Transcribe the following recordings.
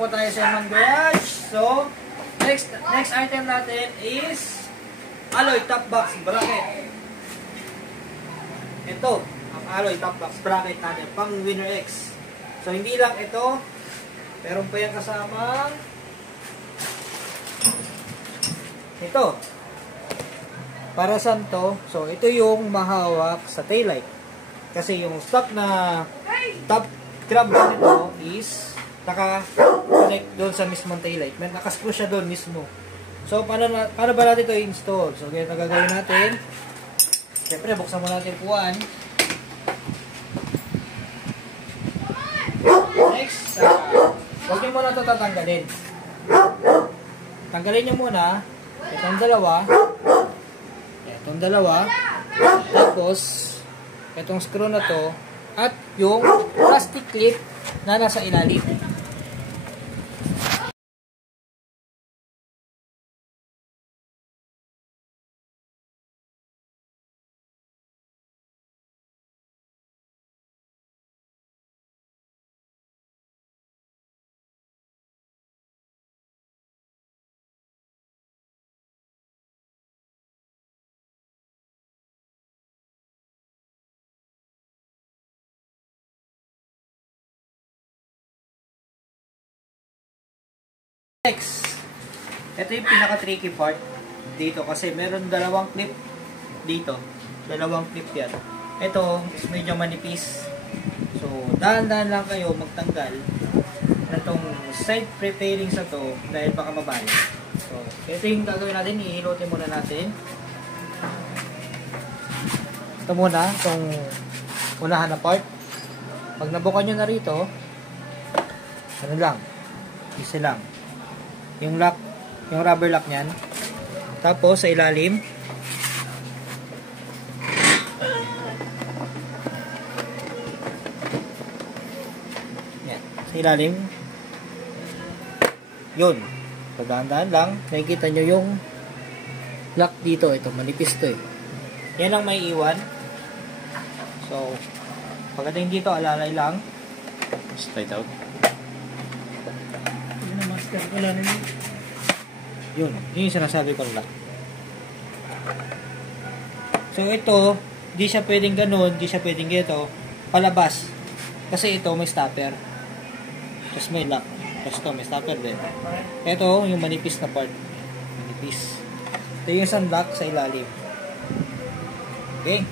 po tayo sa Yaman Garage. So, next item natin is alloy top box bracket. Ito, ang alloy top box bracket natin, pang Winner X. So, hindi lang ito, meron pa yan kasamang ito. Para saan to? So, ito yung mahawak sa taillight. Kasi yung stock na top grab nito is naka-connect doon sa mismong taillight. May nakascrew siya doon mismo. So, paano ba natin ito i-install? So, ganyan na gagawin natin. Siyempre, buksan mo natin puwan. Next, huwag nyo muna ito tatanggalin. Tanggalin nyo muna itong dalawa, tapos itong screw na to, at yung plastic clip na nasa ilalim. Next, ito yung pinaka-tricky part dito kasi meron dalawang clip dito. Dalawang clip yan. Ito, medyo manipis. So, dahan-dahan lang kayo magtanggal na itong side preparings na to dahil baka mabali. So, ito yung gagawin natin. Ihilutin muna natin. Ito muna, itong unahan na part. Pag nabukan nyo na rito, ano lang, isa lang. Yung lock, yung rubber lock niyan. Tapos sa ilalim, yan, sa ilalim, yun. Pagdahan-dahan lang, nakikita nyo yung lock dito. Ito, manipis to eh. Yan ang may iwan. So, pagdating dito, alalay lang. Straight out. Wala naman. Yun yung sinasabi ko lang. So ito, di siya pwedeng ganun, di siya pwedeng gito, palabas. Kasi ito may stopper. Tapos may lock. Tapos ito may stopper din. Ito yung manipis na part. Manipis. Ito yung isang lock sa ilalim. Okay.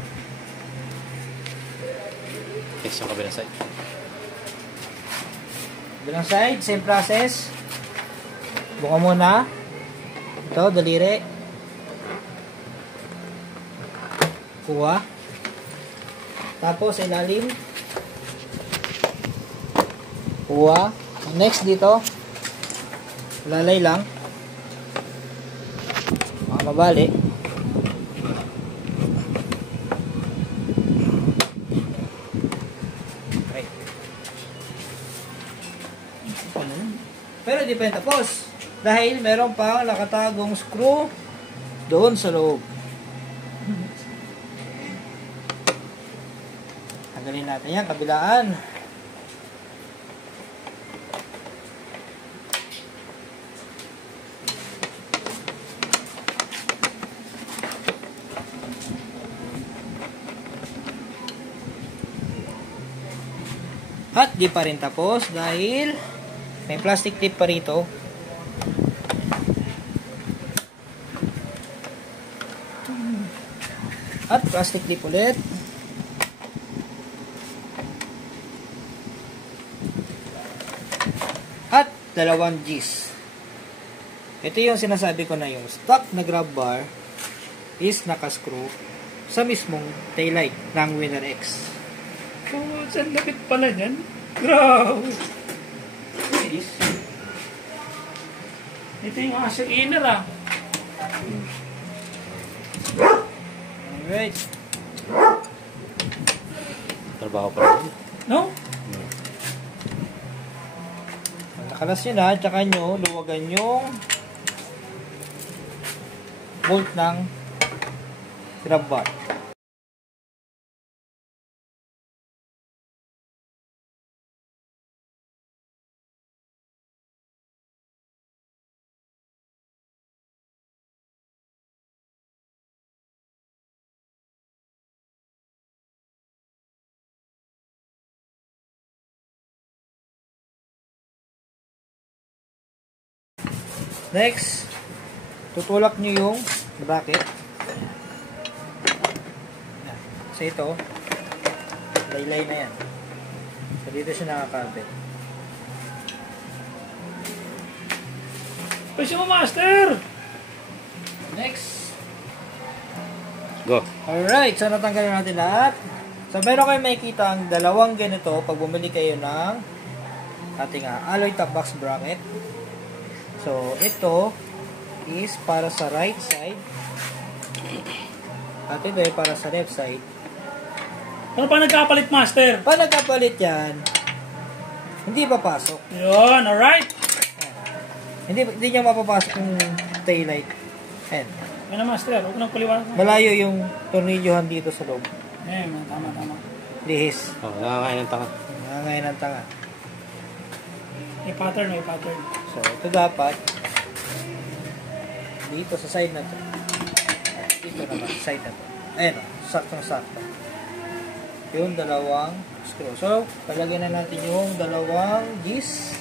Okay, so kabilang side. Kabilang side, same process. Buka muna. Ito, daliri. Kuha. Tapos, sa ilalim. Kuha. Next dito. Lalay lang. Baka mabali. Okay. Pero di pa yung tapos. Dahil meron pang nakatagong screw doon sa loob. Tanggalin natin yan, kabilaan. At di pa rin tapos dahil may plastic tip pa rito. At plastic clip ulit. At dalawang G's. Ito yung sinasabi ko na yung stock na grab bar is nakascrew sa mismong taillight ng Winner X. Oh, saan lapit pala yan? Grabe! Ito yung asa inner ah. Alright. Trabaho pa rin. No? Nakalas nyo na, tsaka nyo luwagan yung bolt ng grab bar. Next, tutulak nyo yung bracket. So ito, laylay na yan. So dito siya nakakabit. Pwede mo, master! Next. Go. Alright, so natanggalin natin lahat. So meron kayo makikita ang dalawang ganito pag bumili kayo ng ating alloy top box bracket. So ito is para sa right side at ito ay para sa left side. Ano pa nagkapalit, master? Pag nagkapalit yan, hindi papasok. Yun, alright. Hindi niya mapapasok yung taillight. Ayan. Yan na, master. Huwag nang paliwanag. Malayo yung tornilyohan dito sa loob. Tama. Lihis. Oh, nakakain ng tanga. Nangangain ng tanga. May pattern. So, ito dapat dito sa side na to. At dito naman sa side na to. Ayan o, saktong-sakto. Yung dalawang screw. So, palagyan na natin yung dalawang gis.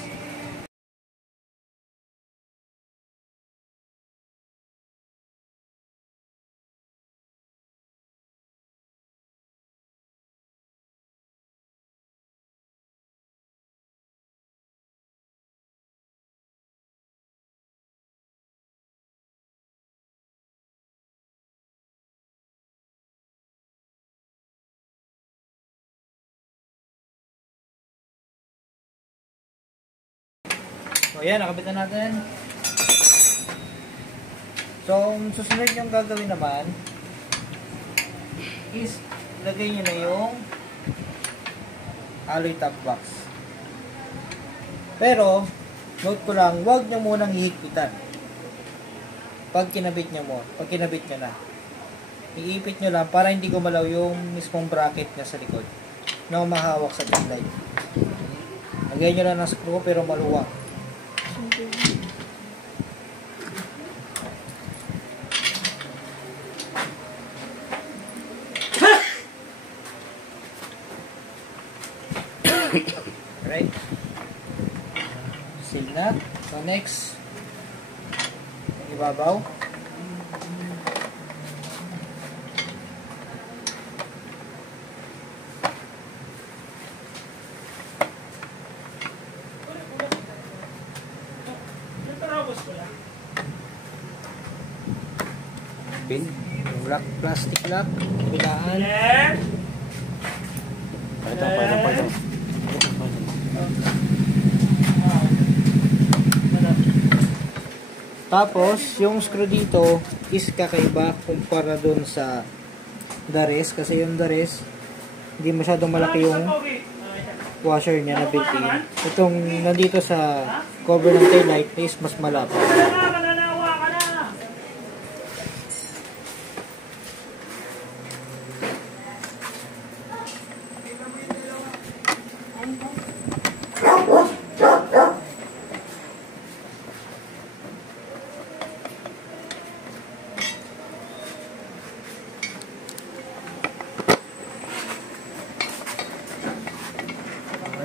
So, ayan, nakabit na natin. So, ang susunod yung gagawin naman is lagay nyo na yung alloy top box. Pero, note ko lang, huwag nyo munang hihigpitan. Pag kinabit nyo na. Iipit nyo lang para hindi gumalaw yung mismong bracket na sa likod na mahawak sa taillight. Lagay nyo lang ng screw pero maluwang. Right? Seal na. So next, ibabaw. Pin. Yung lock, plastic lock, bilaan. Pakita. Tapos, yung screw dito is kakaiba kumpara dun sa dares. Kasi yung dares, hindi masyadong malaki yung washer niya na built-in. Itong nandito sa cover ng taillight is mas malapit.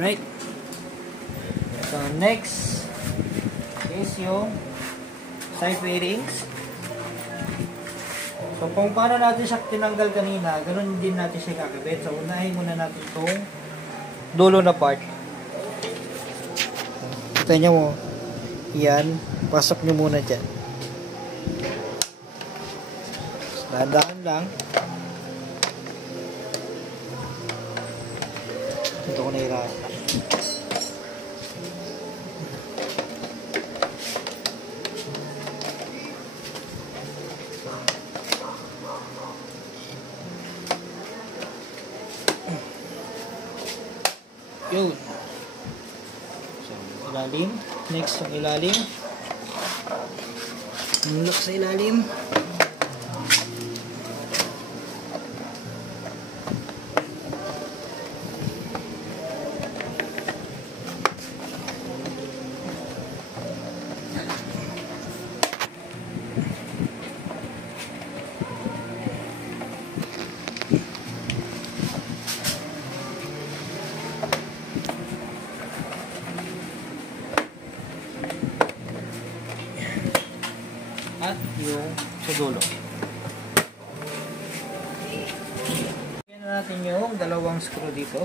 Alright. So, next is yung side fairings. So, kung paano natin siya tinanggal kanina, ganun din natin siya kakabit. So, unahin muna natin itong dulo na part. Kita nyo mo. Yan. Pasok nyo muna dyan. Dahan-dahan lang. Ito ko nahirapan. Yun. So, ilalim. Next, yung ilalim. Lock sa ilalim. sa dulo. Lagyan na natin yung dalawang screw dito.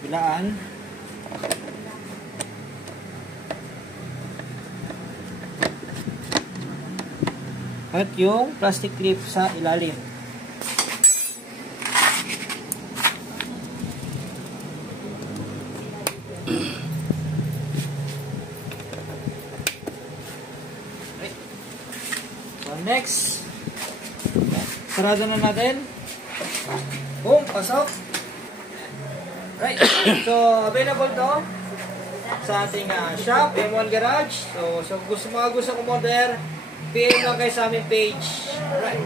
Bilaan. At yung plastic clip sa ilalim. So next, sarado na natin. Boom, pasok. Right. So available to sa ating shop, M1 Garage. So gusto kumorder, PM lang kayo sa aming page. Alright.